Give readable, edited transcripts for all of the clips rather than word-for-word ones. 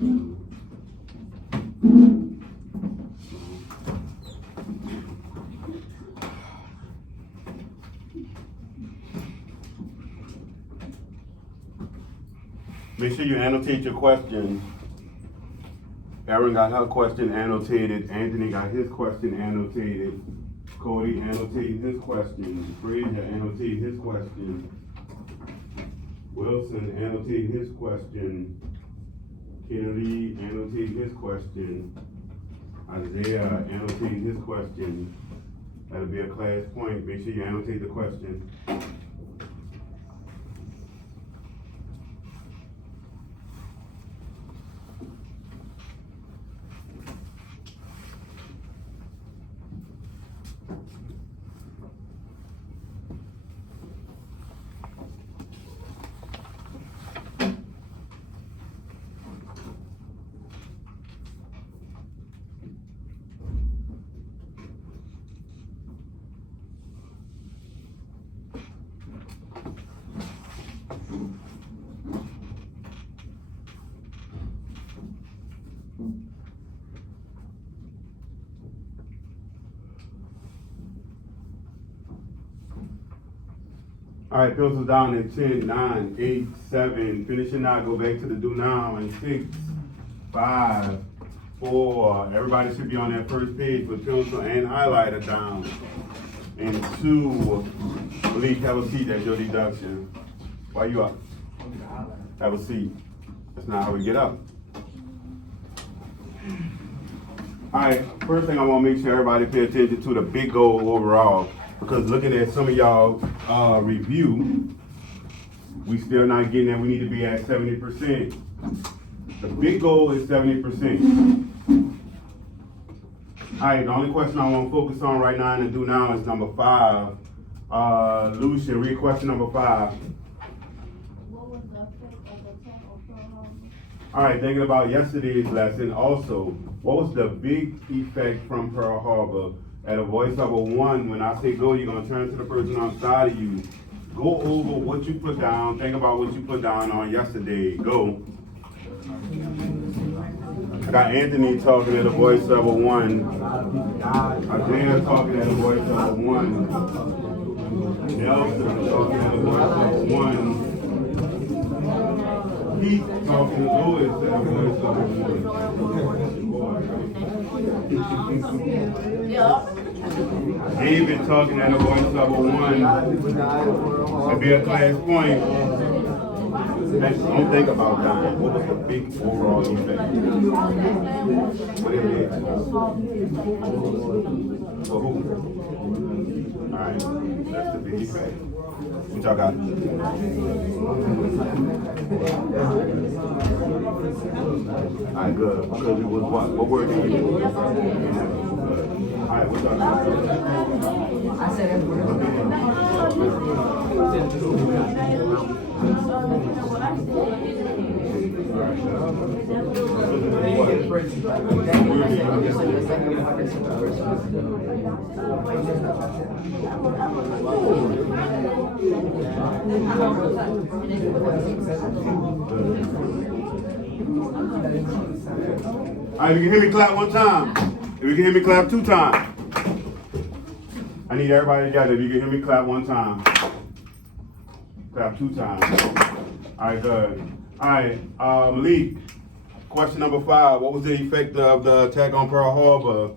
Make sure you annotate your question. Erin got her question annotated. Anthony got his question annotated. Cody annotating his question. Frazier annotating his question. Wilson annotating his question. Kennedy annotating his question. Isaiah annotating his question. That'll be a class point. Make sure you annotate the question. All right, pencils down in 10, 9, 8, 7. Finishing now, go back to the do now in 6, 5, 4. Everybody should be on that first page with pencil and highlighter down. And 2, Malik, have a seat, that's your deduction. Why you up? Have a seat. That's not how we get up. All right, first thing I want to make sure everybody pay attention to the big goal overall. Because looking at some of y'all review, we still not getting there. We need to be at 70%. The big goal is 70%. All right, the only question I want to focus on right now and do now is number 5. Lucia, read question number 5. What was the effect of the attack on Pearl Harbor? All right, thinking about yesterday's lesson also, what was the big effect from Pearl Harbor? At a voice of a 1, when I say go, you're going to turn to the person outside of you. Go over what you put down. Think about what you put down on yesterday. Go. I got Anthony talking at a voice of a 1. Isaiah talking at a voice of a 1. Nelson talking at a voice of a 1. Keith talking to Louis at a voice of a 1. David talking at a voice of a 1. That'd be a class point. Don't think about that. What was the big overall effect? What is it? For who? Alright, that's the big effect. What y'all got? Alright, good. Because it was what? What word did you use? Alright, what's up? I said that word. Alright, if you can hear me clap one time. If you can hear me clap 2 times. I need everybody together. If you can hear me clap 1 time. Clap 2 times. Alright, good. Alright, Malik, question number 5. What was the effect of the attack on Pearl Harbor?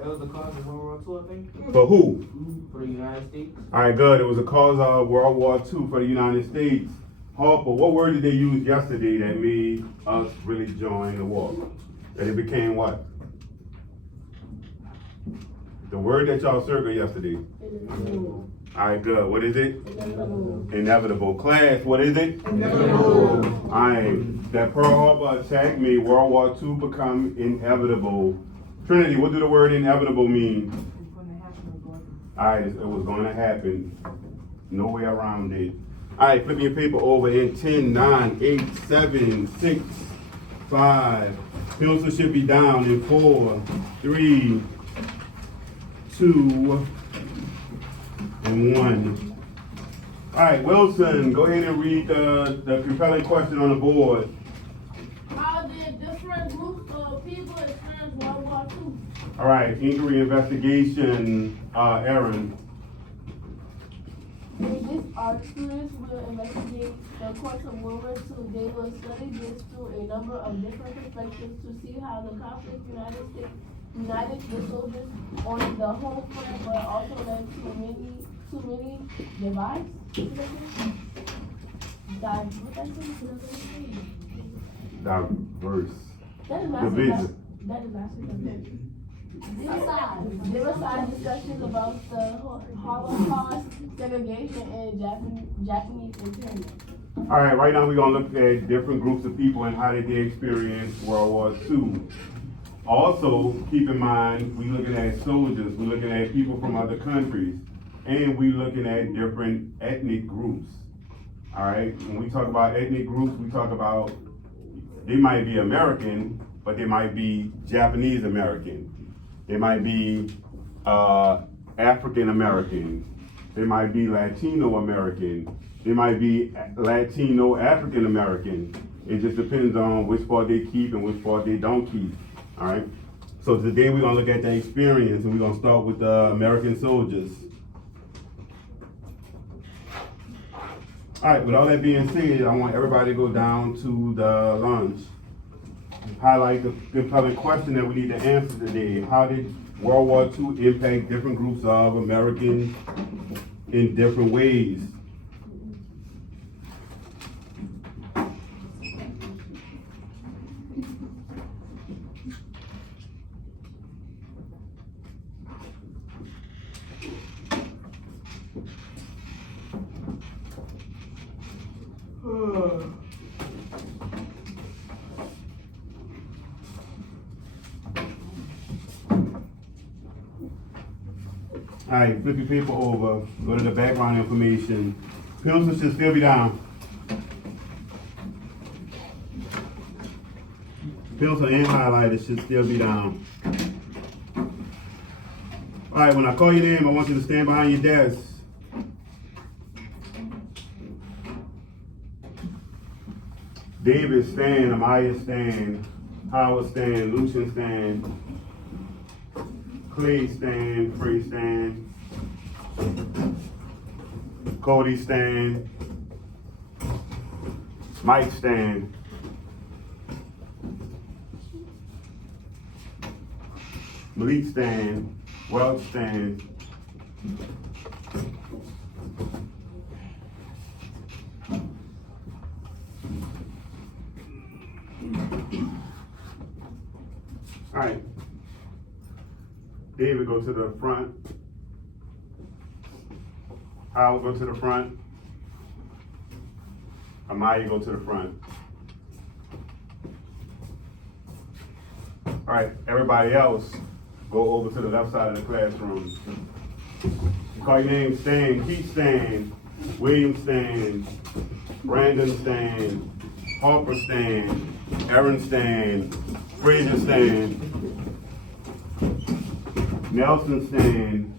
It was the cause of World War II, I think. For who? For the United States. Alright, good. It was a cause of World War II for the United States. Harper, what word did they use yesterday that made us really join the war? That it became what? The word that y'all circled yesterday. Alright, good. What is it? Inevitable. Class, what is it? Inevitable. Alright, that Pearl Harbor attack made World War II become inevitable. Trinity, what do the word inevitable mean? Alright, it was going to happen. No way around it. Alright, flip your paper over in 10, 9, 8, 7, 6, 5. Pencil should be down in 4, 3, 2, and 1. Alright, Wilson, go ahead and read the compelling question on the board. How different groups of people experienced World War II. All right, inquiry investigation, Aaron. In this articles will investigate the course of World War II. They will study this through a number of different perspectives to see how the conflict united the soldiers on the home front, but also led to many divides. Diverse. That is not Division. that is not division. Genocide discussions about the Holocaust, segregation, and Japanese internment. All right, right now we're gonna look at different groups of people and how did they experience World War II. Also, keep in mind, we looking at soldiers, we're looking at people from other countries, and we looking at different ethnic groups. All right, when we talk about ethnic groups, we talk about, they might be American, but they might be Japanese American. They might be African American. They might be Latino American. They might be Latino African American. It just depends on which part they keep and which part they don't keep. All right. So today we're gonna look at the experience, and we're gonna start with the American soldiers. All right. With all that being said, I want everybody to go down to the lunch. Highlight the compelling question that we need to answer today. How did World War II impact different groups of Americans in different ways? All right, flip your paper over, go to the background information. Pencils should still be down. Pencil and highlighter should still be down. All right, when I call your name, I want you to stand behind your desk. David stand, Amaya stand, Howard stand, Lucian stand, Clay stand, Frey stand, Cody stand, Mike stand, Malik stand, Welch stand, all right. David, go to the front. Howard, go to the front. Amaya, go to the front. All right, everybody else, go over to the left side of the classroom. Call your name, stand. Keith stand. William stand. Brandon stand. Harper stand. Aaron stand. Frazier stand. Nelson stand.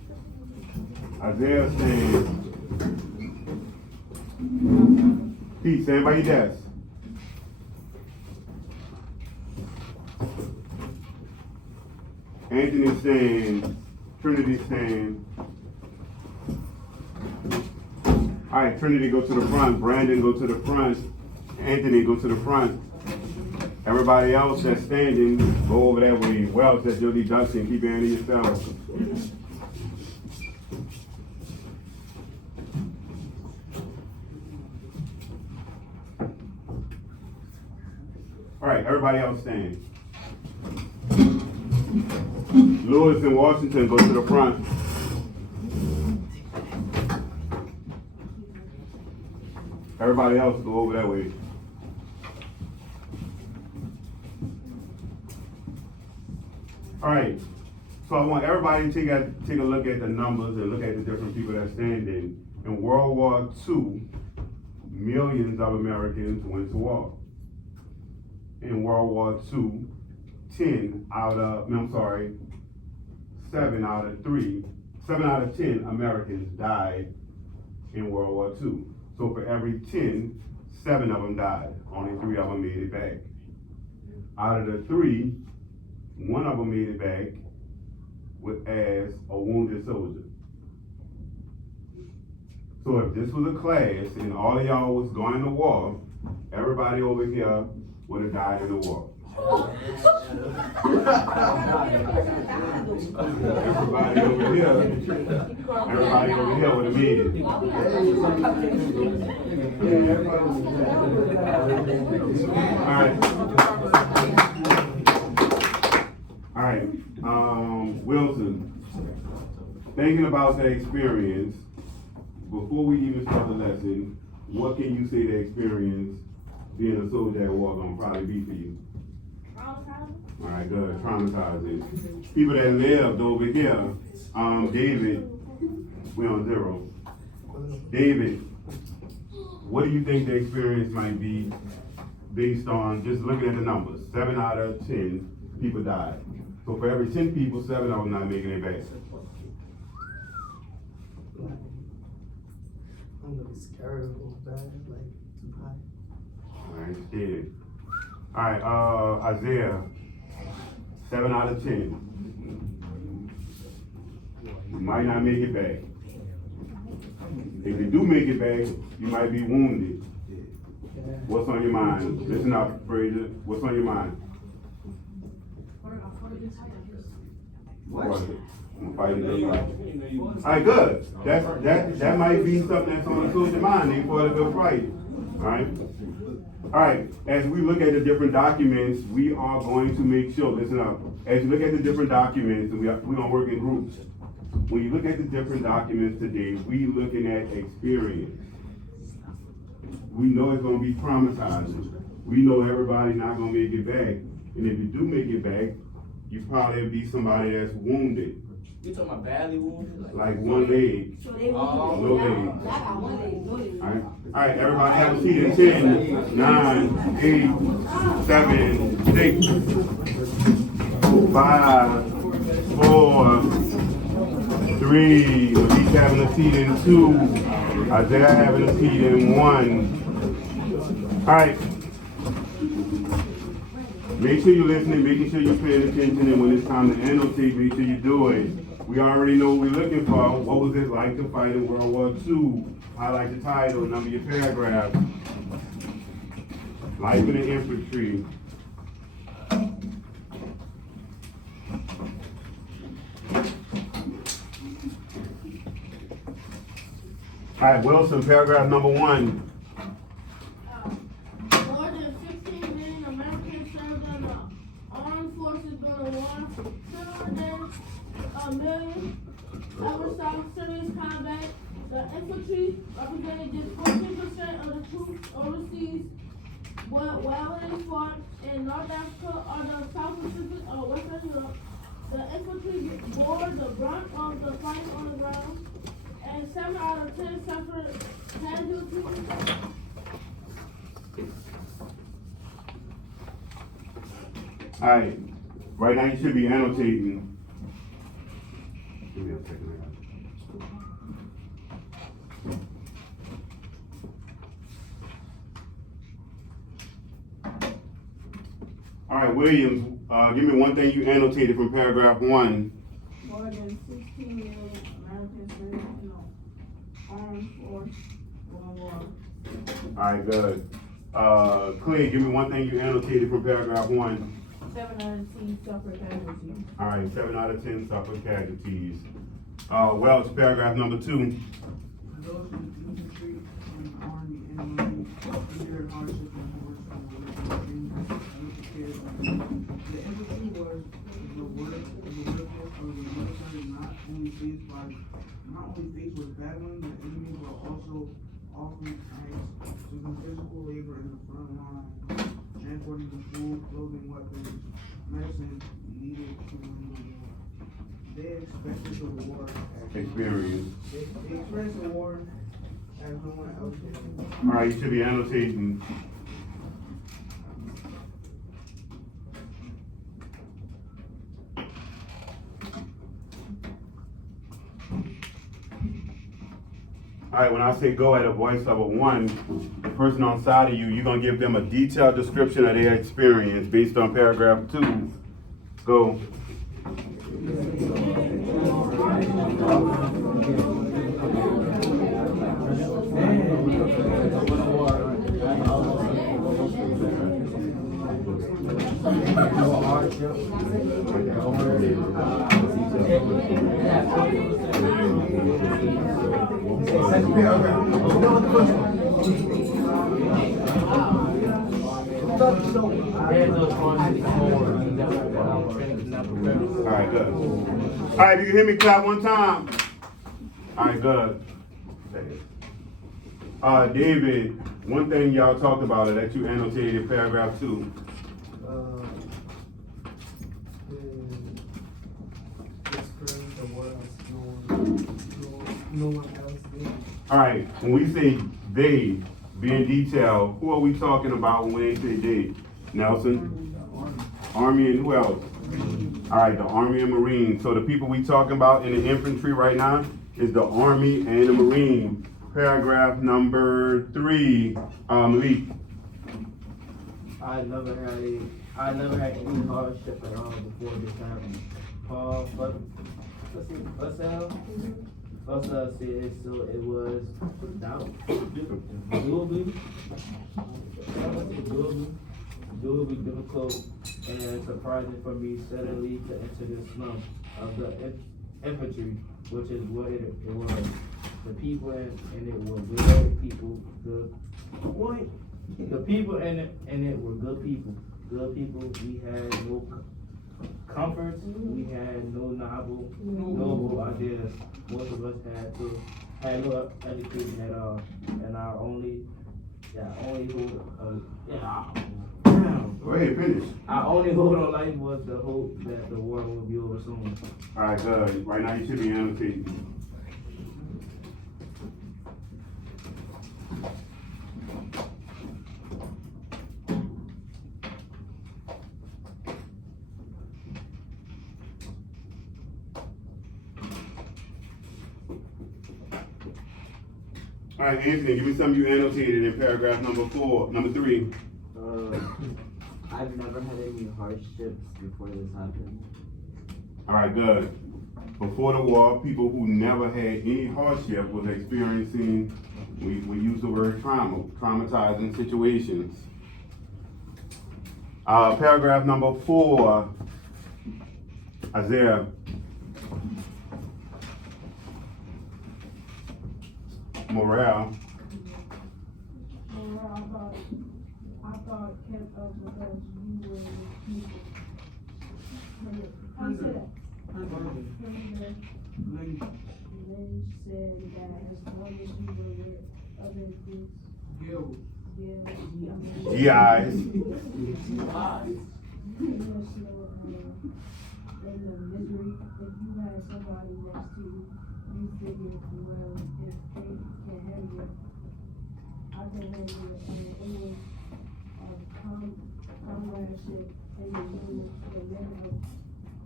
Isaiah stand. Pete, stand by your desk. Anthony stand. Trinity stand. All right, Trinity, go to the front. Brandon, go to the front. Anthony, go to the front. Everybody else that's standing, go over that way. Wells, that's your deduction. Keep it to yourself. All right, everybody else stand. Lewis and Washington, go to the front. Everybody else, go over that way. All right, so I want everybody to take a look at the numbers and look at the different people that's standing. In World War II, millions of Americans went to war. In World War II, 7 out of 10 Americans died in World War II. So for every 10, 7 of them died. Only 3 of them made it back. Out of the 3, one of them made it back as a wounded soldier. So if this was a class and all of y'all was going to war, everybody over here would have died in the war. Everybody over here would have made it. All right, Wilson, thinking about that experience, before we even start the lesson, what can you say the experience being a soldier at war gonna probably be for you? All right, good, traumatizing. People that lived over here, David, we on 0. David, what do you think the experience might be based on just looking at the numbers? 7 out of 10 people died. So for every 10 people, 7 of them not making it back. I'm gonna be scared of it bad, like too high. All right, scared. All right, Isaiah, 7 out of 10. You might not make it back. If you do make it back, you might be wounded. What's on your mind? Listen up, Fraser. What's on your mind? What? I'm fighting good. All right, good. That might be something that's on the soldier mind. They fought a good fight. All right. All right. As we look at the different documents, we are going to make sure. Listen up. As you look at the different documents, and we're gonna work in groups. When you look at the different documents today, we looking at experience. We know it's gonna be traumatizing. We know everybody's not gonna make it back. And if you do make it back, you probably be somebody that's wounded. You talking about badly wounded? Like one leg. So they No want leg. I got one leg, no leg. Alright, everybody have a seat in 10, 9, 8, 7, 6, 5, 4, 3, Elise having a seat in 2, Isaiah having a seat in 1. Alright. Make sure you're listening, making sure you're paying attention, and when it's time to annotate, make sure you do it. We already know what we're looking for. What was it like to fight in World War II? Highlight the title, number your paragraph. Life in the infantry. All right, Wilson, paragraph number 1. More than 15 million Americans served in the armed forces during the war. 700 million ever saw serious combat. The infantry represented just 14% of the troops overseas, while they fought in North Africa or the South Pacific or Western Europe. The infantry bore the brunt of the fight on the ground, and 7 out of 10 suffered casualties. All right, right now you should be annotating. Give me a second. All right, Williams, give me one thing you annotated from paragraph 1. More than 16 million Americans served in the armed force World War. All right, good. Clay, give me one thing you annotated from paragraph 1. 7 out of 10 suffered casualties. All right, 7 out of 10 suffered casualties. Welch, paragraph number 2. Those in the infantry and army and marine endured hardship and worse than the infantry was the workforce of the military, not only faced with battling the enemy, but also often asked to do physical labor in the front line, transporting the food, clothing, weapons, medicine needed to win the war. They expected the war Experience. They experienced the war as no one else did. All right, you should be annotating. All Alright, when I say go at a voice level 1, the person on side of you, you're gonna give them a detailed description of their experience based on paragraph 2. Go. Alright, good. Alright, you can hear me clap one time. Alright, good. David, one thing y'all talked about it that you annotated in paragraph 2. Experience the world no one else did. Alright, when we say they, be in detail, who are we talking about when we say they? Nelson? Army and who else? Alright, the Army and Marine. So the people we talking about in the infantry right now is the Army and the Marine. Paragraph number 3, Malik. I never had any hardship at all before this happened. Paul Fussell said so it was doably difficult and surprising for me suddenly to enter the slum of the infantry, which is what it was. The people in it were good people. The people in it were good people. Good people. We had no comforts. We had no noble ideas. Most of us had no education at all, and our only Go ahead, finish. our only hold on life was the hope that the war would be over soon. Alright, good. Right now you should be annotating. Alright, Anthony, give me something you annotated in paragraph number 3. I've never had any hardships before this happened. Alright, good. Before the war, people who never had any hardship was experiencing, we use the word trauma, traumatizing situations. Paragraph number 4, Isaiah. Morale. I thought kept up because you were people. How you say that? Lynn said that as long as you were with other groups, GIs. in the misery, if you had somebody next to you, you figured, well, if they can handle it, I can handle it, and it was comradeship and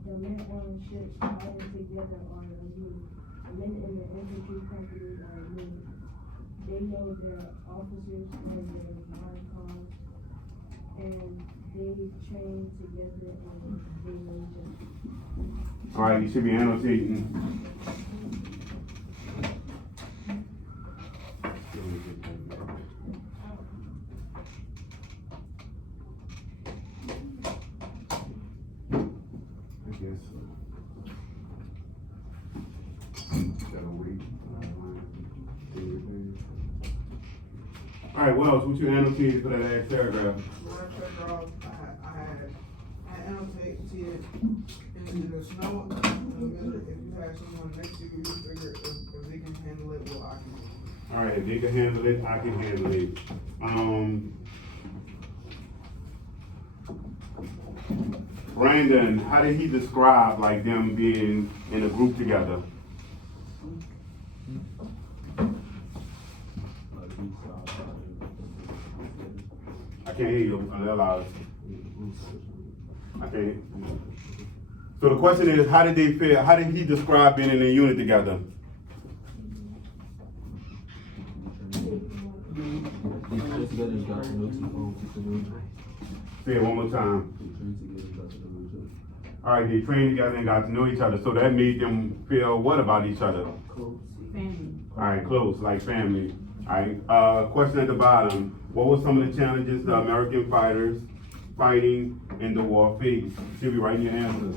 the men on ships fighting together on a unit. Men in the infantry company are a unit. They know their officers and their non-cons, and they train together and they know each other. Alright, you should be annotating. Alright, Wells, what you annotated for that last paragraph? When I checked off, I had annotated in the snow, in the middle, if you had someone next to you, you figure if they can handle it, well, I can. Alright, if they can handle it, I can handle it. Brandon, how did he describe like them being in a group together? I can't hear you a little loud. I can't. So the question is, how did they feel? How did he describe being in a unit together? They train together and got to know people, Say it one more time. They train together and got to know each other. Alright, they trained together and got to know each other, so that made them feel what about each other? Family. Alright, close, like family. Alright, question at the bottom. What were some of the challenges the American fighters fighting in the war faced? Should be writing your answers.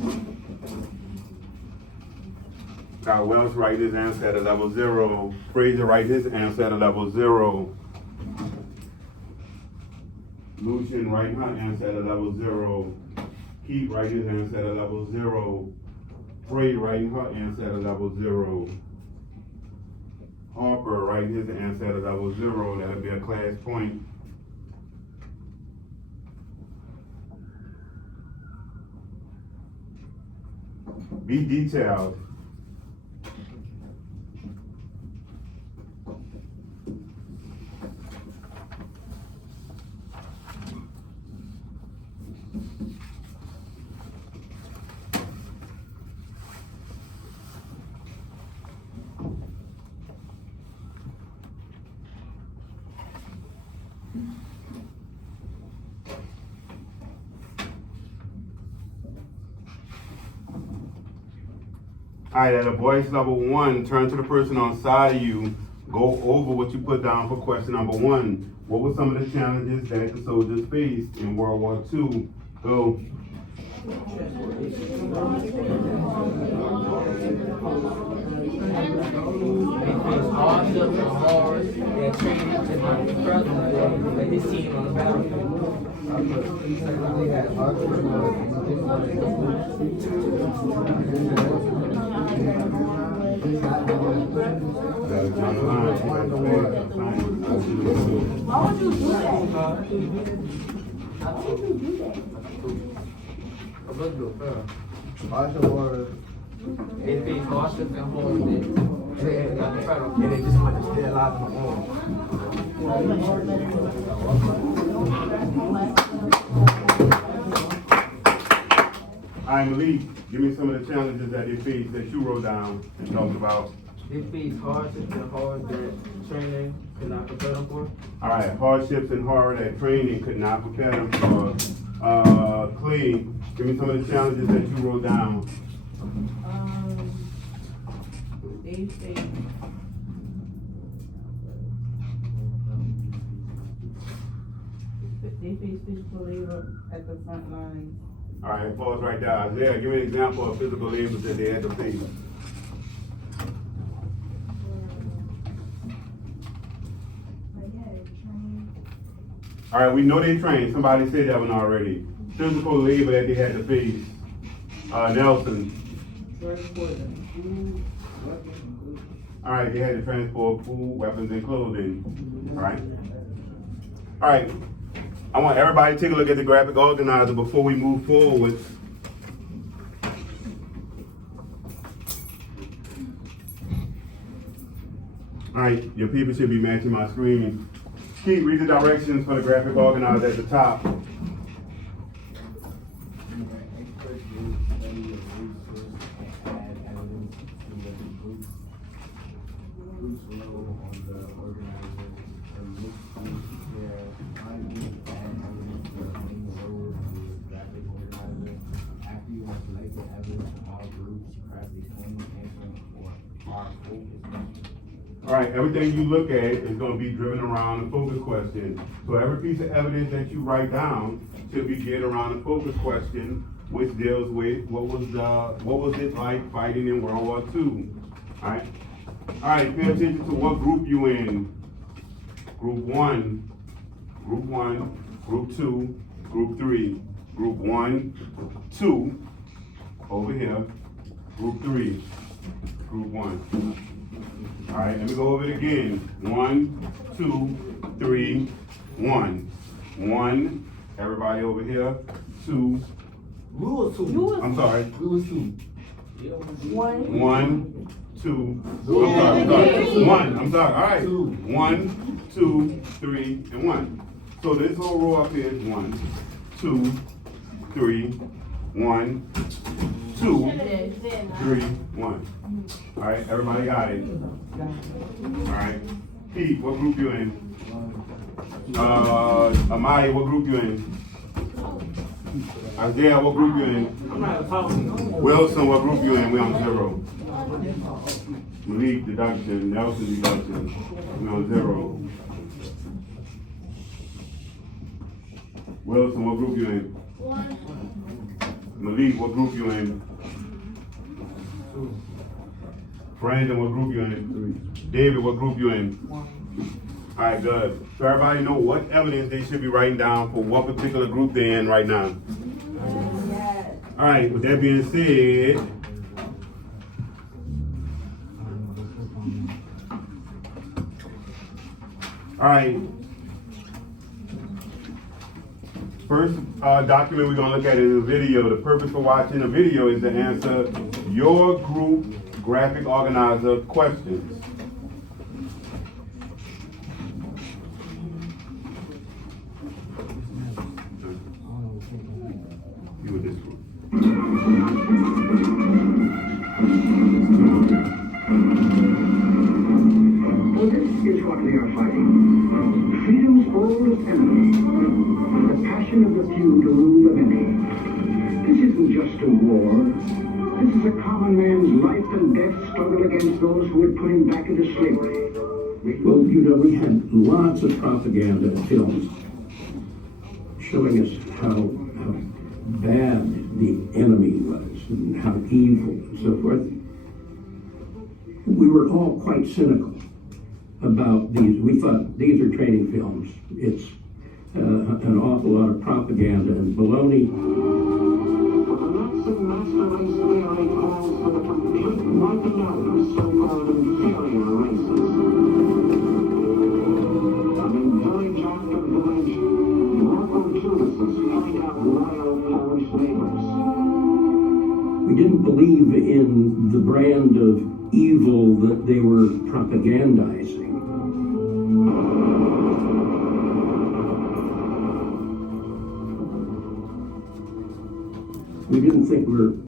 Got Wells write his answer at a level 0. Fraser write his answer at a level 0. Lucian write her answer at a level 0. Keith write his answer at a level 0. Frey writing her answer at a level 0. Harper writing his answer at a level 0. That'll be a class point. Be detailed. Alright, at a voice level 1, turn to the person on side of you, go over what you put down for question number 1. What were some of the challenges that the soldiers faced in World War II? Go. They face hardships and horrors that training to not be present at this scene on the battlefield. They had Why would you do that? Why would you do that? I'm gonna do it first. martial orders. They face hardships and horrors that training to not be present. And they just want to stay alive on their own. Alright, Malik, give me some of the challenges that they faced that you wrote down and talked about. They face hardships and horrors that training could not prepare them for. Alright, hardships and horror that training could not prepare them for. Clay, give me some of the challenges that you wrote down. They face. They face physical labor at the front lines. Alright, pause right there. Isaiah, give me an example of physical labor that they had to face. Alright, we know they trained. Somebody said that one already. Physical labor that they had to face. Nelson. Transporting food, weapons, Alright, they had to transport food, weapons, and clothing. Alright? Alright. I want everybody to take a look at the graphic organizer before we move forward. Alright, your people should be matching my screen. Keith, read the directions for the graphic organizer at the top. Alright, everything you look at is going to be driven around the focus question. So every piece of evidence that you write down should be geared around the focus question, which deals with what was it like fighting in World War II. Alright? Alright, pay attention to what group you in. Group 1, Group 2, Group 3. Group 1, 2, over here. Group 3, Group 1. Alright, let me go over it again. 1, 2, 3, 1. 1, everybody over here. 2. We was two. I'm sorry. We was two. 1, 2. I'm sorry. 1, I'm sorry. Alright. 1, 2, 3, and 1. So this whole row up here is 1, 2, 3, 1, 2, 3, 1. Alright, everybody got it. Alright. Pete, what group you in? Amaya, what group you in? Isaiah, what group you in? I'm not talking. Wilson, what group you in? We on 0. Malik, deduction. Nelson, deduction. We on 0. Wilson, what group you in? Malik, what group you in? Brandon, what group you in? David, what group you in? Alright, good. So everybody know what evidence they should be writing down for what particular group they're in right now. Alright, with that being said, alright. First document we're gonna look at is a video. The purpose for watching the video is to answer your group graphic organizer questions. You with this one. This is what we are fighting. Freedom's oldest enemy. The passion of the few to rule the many. This isn't just a war. This is a common man's life and death struggle against those who would put him back into slavery. Well, you know, we had lots of propaganda films showing us how bad the enemy was and how evil and so forth. We were all quite cynical about these. We thought these are training films. It's an awful lot of propaganda and baloney. The Nazi master race theory calls for the complete wiping out of so-called inferior races. I mean, village after village, local Judases find out loyal Polish neighbors. We didn't believe in the brand of evil that they were propagandizing. We didn't think we were